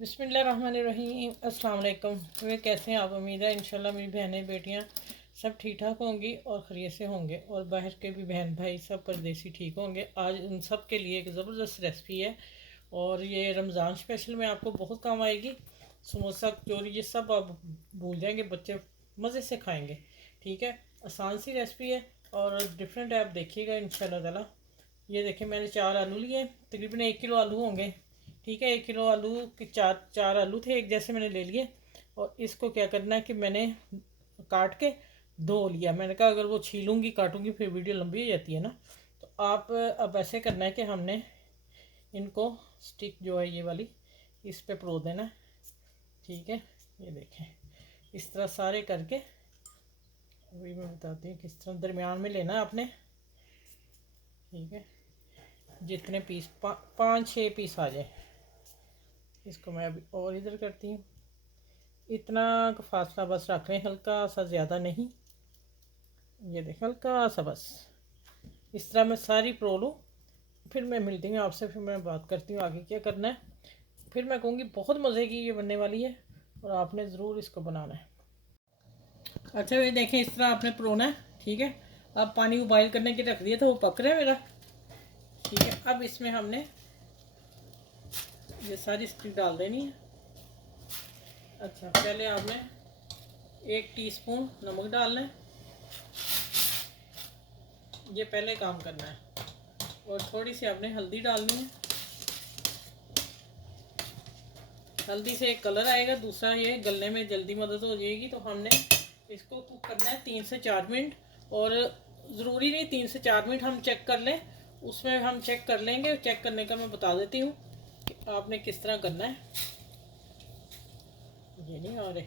बिस्मिल्लाहिर्रहमानिर्रहीम। अस्सलाम वालेकुम। वे कैसे हैं आप? उम्मीद है इंशाल्लाह मेरी बहनें बेटियां सब ठीक ठाक होंगी और खैरियत से होंगे, और बाहर के भी बहन भाई सब परदेसी ठीक होंगे। आज उन सब के लिए एक ज़बरदस्त रेसिपी है और ये रमज़ान स्पेशल में आपको बहुत काम आएगी। समोसा कचौरी ये सब आप भूल जाएंगे, बच्चे मज़े से खाएंगे। ठीक है, आसान सी रेसिपी है और डिफरेंट है, आप देखिएगा इंशाल्लाह ताला। ये देखें, मैंने 4 आलू लिए, तकरीबन 1 किलो आलू होंगे। ठीक है, 1 किलो आलू के चार चार आलू थे, एक जैसे मैंने ले लिए। और इसको क्या करना है कि मैंने काट के धो लिया। मैंने कहा अगर वो छीलूंगी काटूंगी फिर वीडियो लंबी हो जाती है ना, तो आप अब ऐसे करना है कि हमने इनको स्टिक जो है ये वाली इस पे परो देना है। ठीक है, ये देखें इस तरह सारे करके, अभी मैं बताती हूँ किस तरह दरमियान में लेना है आपने। ठीक है, जितने पीस 5-6 पीस आ जाए। इसको मैं अभी और इधर करती हूँ। इतना फासला बस रख लें, हल्का सा, ज़्यादा नहीं। ये देख, हल्का सा बस इस तरह मैं सारी प्रो लूँ। फिर मैं मिलती हूँ आपसे, फिर मैं बात करती हूँ आगे क्या करना है। फिर मैं कहूँगी बहुत मज़े की ये बनने वाली है और आपने ज़रूर इसको बनाना है। अच्छा, ये देखें इस तरह आपने प्रोना है। ठीक है, अब पानी उबाइल करने के रख दिया था, वो पक रहा है मेरा। ठीक है, अब इसमें हमने ये सारी स्टिक डाल देनी है। अच्छा, पहले आपने 1 टीस्पून नमक डालना है, ये पहले काम करना है। और थोड़ी सी आपने हल्दी डालनी है। हल्दी से एक कलर आएगा, दूसरा ये गलने में जल्दी मदद हो जाएगी। तो हमने इसको कुक करना है 3 से 4 मिनट। और ज़रूरी नहीं 3 से 4 मिनट हम चेक कर लें, उसमें हम चेक कर लेंगे। चेक करने का मैं बता देती हूँ कि आपने किस तरह करना है। ये नहीं आ रहे,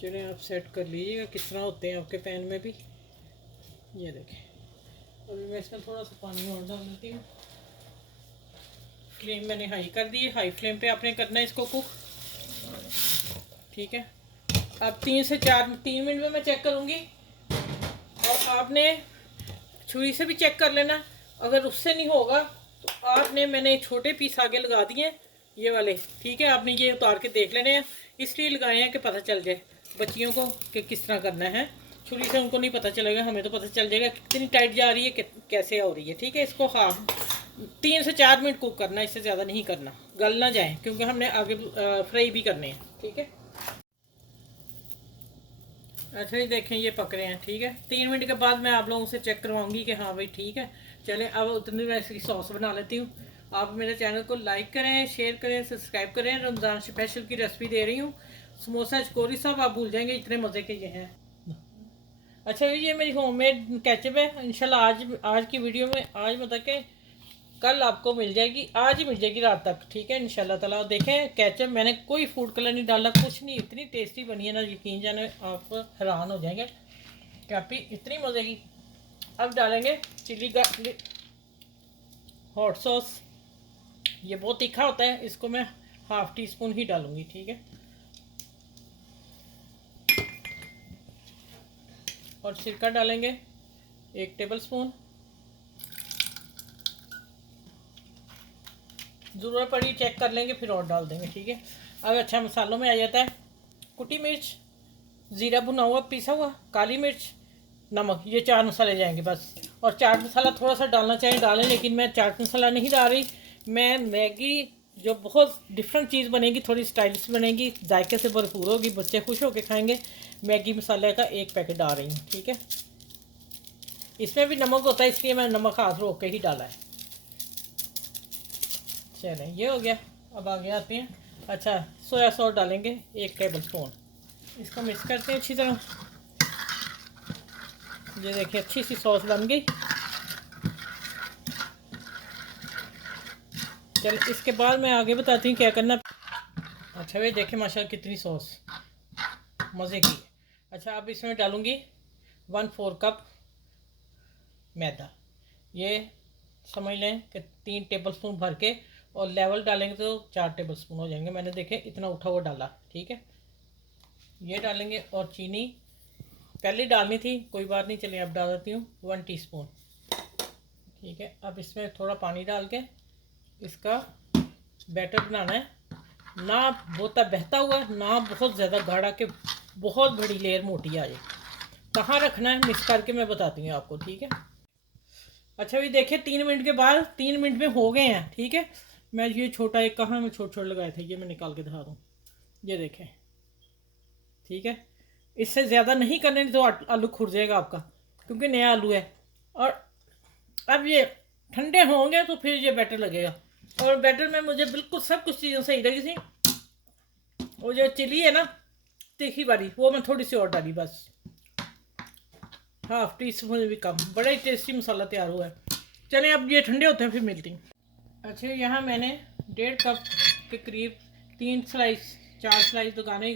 चलिए आप सेट कर लीजिएगा किस तरह होते हैं आपके पैन में भी। ये देखें, अभी मैं इसमें थोड़ा सा पानी और डाल देती हूँ। फ्लेम मैंने हाई कर दी है, हाई फ्लेम पे आपने करना है इसको कुक। ठीक है, अब 3 मिनट में मैं चेक करूँगी और आपने छुरी से भी चेक कर लेना। अगर उससे नहीं होगा तो आपने, मैंने छोटे पीस आगे लगा दिए ये वाले। ठीक है, आपने ये उतार के देख लेने हैं, इसलिए लगाए हैं कि पता चल जाए बच्चियों को कि किस तरह करना है। छुरी से उनको नहीं पता चलेगा, हमें तो पता चल जाएगा कितनी टाइट जा रही है, कैसे हो रही है। ठीक है, इसको हाँ 3 से 4 मिनट कुक करना, इससे ज़्यादा नहीं करना, गल ना जाए, क्योंकि हमने आगे फ्राई भी करने हैं। ठीक है, अच्छा ये देखें ये पक रहे हैं। ठीक है, 3 मिनट के बाद मैं आप लोगों से चेक करवाऊंगी कि हाँ भाई ठीक है। चलें, अब उतनी मैं इसकी सॉस बना लेती हूँ। आप मेरे चैनल को लाइक करें, शेयर करें, सब्सक्राइब करें। रमज़ान स्पेशल की रेसिपी दे रही हूँ। समोसा चकोरी सब आप भूल जाएंगे, इतने मज़े के ये हैं। अच्छा, ये मेरी होममेड केचप है। इंशाल्लाह आज की वीडियो में, आज मतलब कि कल आपको मिल जाएगी, आज ही मिल जाएगी रात तक। ठीक है, इंशाल्लाह ताला। देखें केचप मैंने कोई फूड कलर नहीं डाला, कुछ नहीं, इतनी टेस्टी बनी है ना, यकीन जाने आप हैरान हो जाएंगे कि आप ही इतनी मज़े की। अब डालेंगे चिली गार्लिक हॉट सॉस। ये बहुत तीखा होता है, इसको मैं ½ टीस्पून ही डालूंगी। ठीक है, और सिरका डालेंगे 1 टेबल स्पून। ज़रूरत पड़ी चेक कर लेंगे, फिर और डाल देंगे। ठीक है, अब अच्छा मसालों में आ जाता है कुटी मिर्च, ज़ीरा भुना हुआ पिसा हुआ, काली मिर्च, नमक। ये 4 मसाले जाएंगे बस। और चाट मसाला थोड़ा सा डालना चाहें डालें, लेकिन मैं चाट मसाला नहीं डाल रही। मैं मैगी जो बहुत डिफरेंट चीज़ बनेगी, थोड़ी स्टाइलिश बनेगी, जायके से भरपूर होगी, बच्चे खुश होकर खाएंगे, मैगी मसाले का 1 पैकेट डाल रही हूँ। ठीक है, इसमें भी नमक होता है, इसलिए मैं नमक हाथ रोक के ही डाला है। चलें, ये हो गया। अब आगे आते हैं। अच्छा, सोया सॉस डालेंगे 1 टेबल स्पून। इसको मिक्स करते हैं अच्छी तरह। ये देखिए अच्छी सी सॉस बन गई। चल, इसके बाद मैं आगे बताती हूँ क्या करना। अच्छा, ये देखें माशाल्लाह कितनी सॉस मज़े की। अच्छा, अब इसमें डालूँगी 1/4 कप मैदा। ये समझ लें कि 3 टेबल स्पून भर के, और लेवल डालेंगे तो 4 टेबल स्पून हो जाएंगे। मैंने देखे इतना उठा हुआ डाला। ठीक है, ये डालेंगे। और चीनी पहले डालनी थी, कोई बात नहीं, चलिए अब डाल देती हूँ 1 टीस्पून। ठीक है, अब इसमें थोड़ा पानी डाल के इसका बैटर बनाना है, ना बहुत बहता हुआ ना बहुत ज़्यादा गाढ़ा के बहुत बड़ी लेयर मोटी आ जाए। कहाँ रखना है मिक्स करके मैं बताती हूँ आपको, ठीक है। अच्छा भी देखिए 3 मिनट के बाद, 3 मिनट में हो गए हैं, ठीक है। मैं ये छोटा एक कहाँ मैं छोटे छोटे लगाए थे, ये मैं निकाल के दिखा दूँ, ये देखें, ठीक है। इससे ज़्यादा नहीं करने तो आलू खुर जाएगा आपका, क्योंकि नया आलू है। और अब ये ठंडे होंगे तो फिर ये बैटर लगेगा। और बैटर में मुझे बिल्कुल सब कुछ चीज़ें सही लगी थी। वो जो चिली है ना तीखी वाली, वो मैं थोड़ी सी और डाली बस, 1/2 टीस्पून भी कम। बड़ा ही टेस्टी मसाला तैयार हुआ है। चलें अब ये ठंडे होते हैं फिर मिलती हूँ। अच्छा, यहाँ मैंने 1.5 कप के करीब 4 स्लाइस लगाने,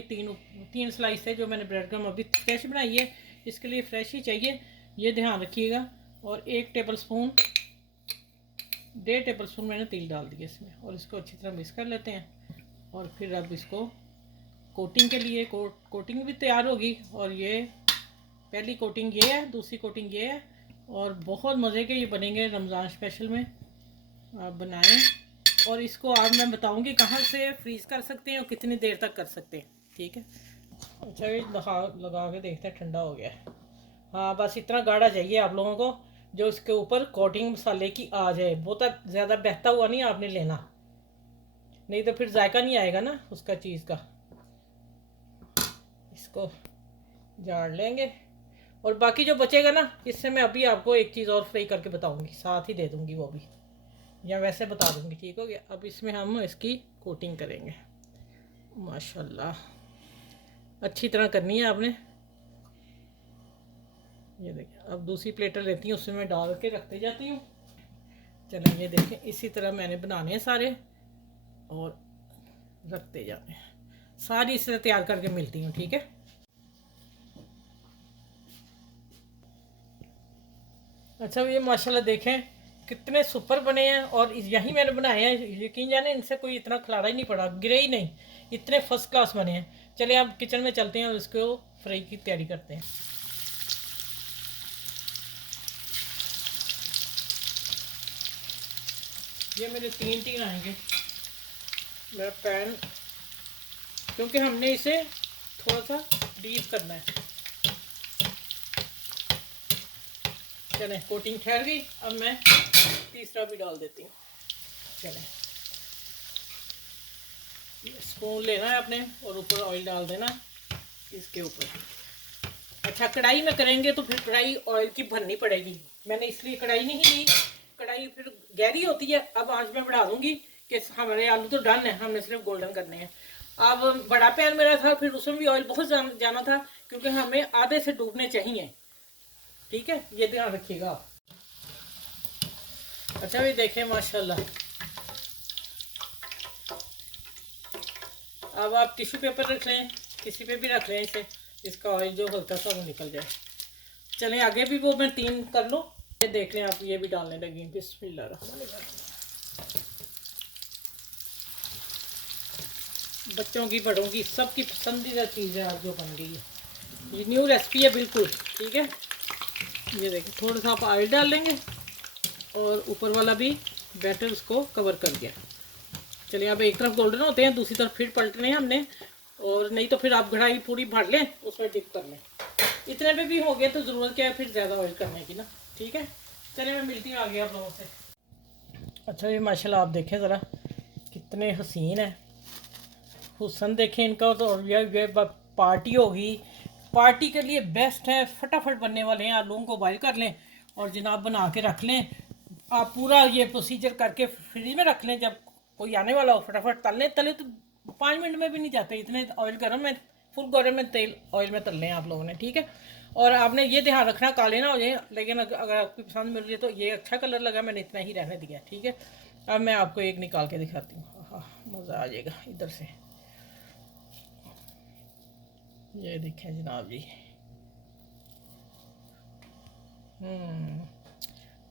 तीन स्लाइस है जो मैंने ब्रेड क्रम अभी फ्रेश बनाई है, इसके लिए फ्रेश ही चाहिए, ये ध्यान रखिएगा। और 1 टेबलस्पून मैंने तेल डाल दिया इसमें, और इसको अच्छी तरह मिक्स कर लेते हैं। और फिर अब इसको कोटिंग के लिए कोटिंग भी तैयार होगी। और ये पहली कोटिंग ये है, दूसरी कोटिंग ये है, और बहुत मज़े के ये बनेंगे रमज़ान स्पेशल में, आप बनाएं। और इसको आज मैं बताऊंगी कहाँ से फ्रीज़ कर सकते हैं और कितनी देर तक कर सकते हैं, ठीक है। अच्छा, ये लगा के देखते हैं, ठंडा हो गया है। हाँ, बस इतना गाढ़ा चाहिए आप लोगों को जो इसके ऊपर कोटिंग मसाले की आ जाए। बहुत ज़्यादा बहता हुआ नहीं आपने लेना, नहीं तो फिर जायका नहीं आएगा ना उसका चीज़ का। इसको झाड़ लेंगे, और बाकी जो बचेगा ना, इससे मैं अभी आपको एक चीज़ और फ्राई करके बताऊंगी, साथ ही दे दूंगी वो भी, या वैसे बता दूंगी, ठीक हो गया। अब इसमें हम इसकी कोटिंग करेंगे, माशाल्लाह अच्छी तरह करनी है आपने। ये देखिए, अब दूसरी प्लेटर लेती हूँ, उसमें मैं डाल के रखते जाती हूँ। चलें, ये देखें, इसी तरह मैंने बनाने हैं सारे और रखते जाते हैं। सारी इस तरह तैयार करके मिलती हूँ, ठीक है। अच्छा, ये माशाल्लाह देखें कितने सुपर बने हैं, और यही मैंने बनाए हैं, यकीन जाने इनसे कोई इतना खिलाड़ा ही नहीं पड़ा, गिरे ही नहीं, इतने फर्स्ट क्लास बने हैं। चलिए अब किचन में चलते हैं और इसको फ्राई की तैयारी करते हैं। ये मेरे तीन आएंगे। मेरा पैन, क्योंकि हमने इसे थोड़ा सा डीप करना है। चलें, कोटिंग ठहर गई, अब मैं तीसरा भी डाल देती हूँ। चलें, स्पून लेना है आपने और ऊपर ऑयल डाल देना इसके ऊपर। अच्छा, कढ़ाई में करेंगे तो फिर कढ़ाई ऑयल की भरनी पड़ेगी, मैंने इसलिए कढ़ाई नहीं ली, कढ़ाई फिर गहरी होती है। अब आंच में बढ़ा दूंगी कि हमारे आलू तो डन है, हमने सिर्फ गोल्डन करने हैं। अब बड़ा पैन मेरा था, फिर उसमें भी ऑयल बहुत जाना था, क्योंकि हमें आधे से डूबने चाहिए, ठीक है, ये ध्यान रखिएगा आप। अच्छा भी देखें माशाल्लाह। अब आप टिश्यू पेपर रख लें, किसी पे भी रख लें इसे, इसका ऑयल जो हल्का सा वो निकल जाए। चलें आगे भी वो मैं 3 कर लूँ। ये देख लें आप, ये भी डालने लगी, बिस्मिल्लाह। बच्चों की बड़ों की सबकी पसंदीदा चीज़ है आज जो बन गई है, ये न्यू रेसिपी है बिल्कुल, ठीक है। ये देखिए, थोड़ा सा आप ऑयल डाल लेंगे और ऊपर वाला भी बैटर उसको कवर कर दिया। चलिए, अब एक तरफ गोल्डन होते हैं, दूसरी तरफ फिर पलटने हैं हमने, और नहीं तो फिर आप कढ़ाई पूरी भर लें, उसमें डिप कर लें। इतने पे भी हो गए तो ज़रूरत क्या है फिर ज़्यादा ऑयल करने की ना, ठीक है। चलिए मैं मिलती हूँ आगे आप लोगों से। अच्छा, ये माशाल्लाह आप देखें ज़रा कितने हसीन है, हुसन देखें इनका। तो ये पार्टी होगी, पार्टी के लिए बेस्ट है, फटाफट बनने वाले हैं। आलूओं को बॉयल कर लें और जनाब बना के रख लें। आप पूरा ये प्रोसीजर करके फ्रिज में रख लें, जब कोई आने वाला हो फटाफट तल लें। तले तो 5 मिनट में भी नहीं जाते, इतने ऑयल गर्म में, फुल गर्म में तेल ऑयल में तल लें आप लोगों ने, ठीक है। और आपने ये ध्यान रखना काले ना हो जाए, लेकिन अगर आपकी पसंद मिल रही है तो ये अच्छा कलर लगा, मैंने इतना ही रहने दिया, ठीक है। अब मैं आपको एक निकाल के दिखाती हूँ, हाँ मज़ा आ जाएगा। इधर से ये देखें जनाब जी,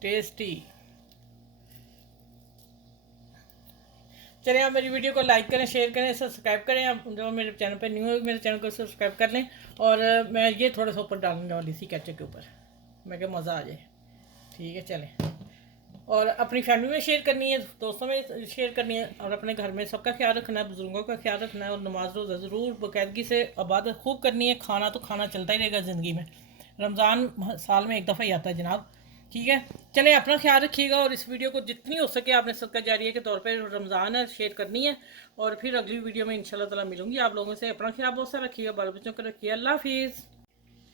टेस्टी। चलिए आप मेरी वीडियो को लाइक करें, शेयर करें, सब्सक्राइब करें। आप जो मेरे चैनल पे न्यू है, मेरे चैनल को सब्सक्राइब कर लें। और मैं ये थोड़ा सा ऊपर डालने वाली थी केचप के ऊपर, मैं क्या मज़ा आ जाए, ठीक है। चलें और अपनी फैमिली में शेयर करनी है, दोस्तों में शेयर करनी है, और अपने घर में सबका ख्याल रखना है, बुजुर्गों का ख्याल रखना है, और नमाज रोज़ा ज़रूर बाकायदगी से इबादत खूब करनी है। खाना तो खाना चलता ही रहेगा ज़िंदगी में, रमज़ान साल में एक दफ़ा ही आता है जनाब। ठीक है, चलें, अपना ख्याल रखिएगा, और इस वीडियो को जितनी हो सके आपने सदका जारिया के तौर पर, रमज़ान है, शेयर करनी है। और फिर अगली वीडियो में इंशाल्लाह ताला मिलूंगी आप लोगों से। अपना ख्याल बहुत सा रखिएगा, बाल बच्चों को रखिए। अल्लाह हाफिज़।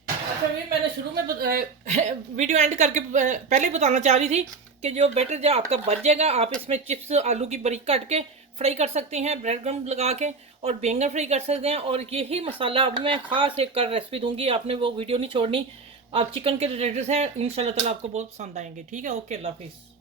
अच्छा, ये मैंने शुरू में वीडियो एंड करके पहले बताना चाह रही थी कि जो बैटर जो आपका बच जाएगा, आप इसमें चिप्स आलू की बारीक काट के फ्राई कर सकते हैं, ब्रेड क्रम लगा के, और बैंगन फ्राई कर सकते हैं। और यही मसाला अब मैं ख़ास एक कर रेसिपी दूंगी, आपने वो वीडियो नहीं छोड़नी। आप चिकन के रिलेटेड हैं, इंशाल्लाह ताला आपको बहुत पसंद आएंगे। ठीक है, ओके, अल्लाह हाफिज़।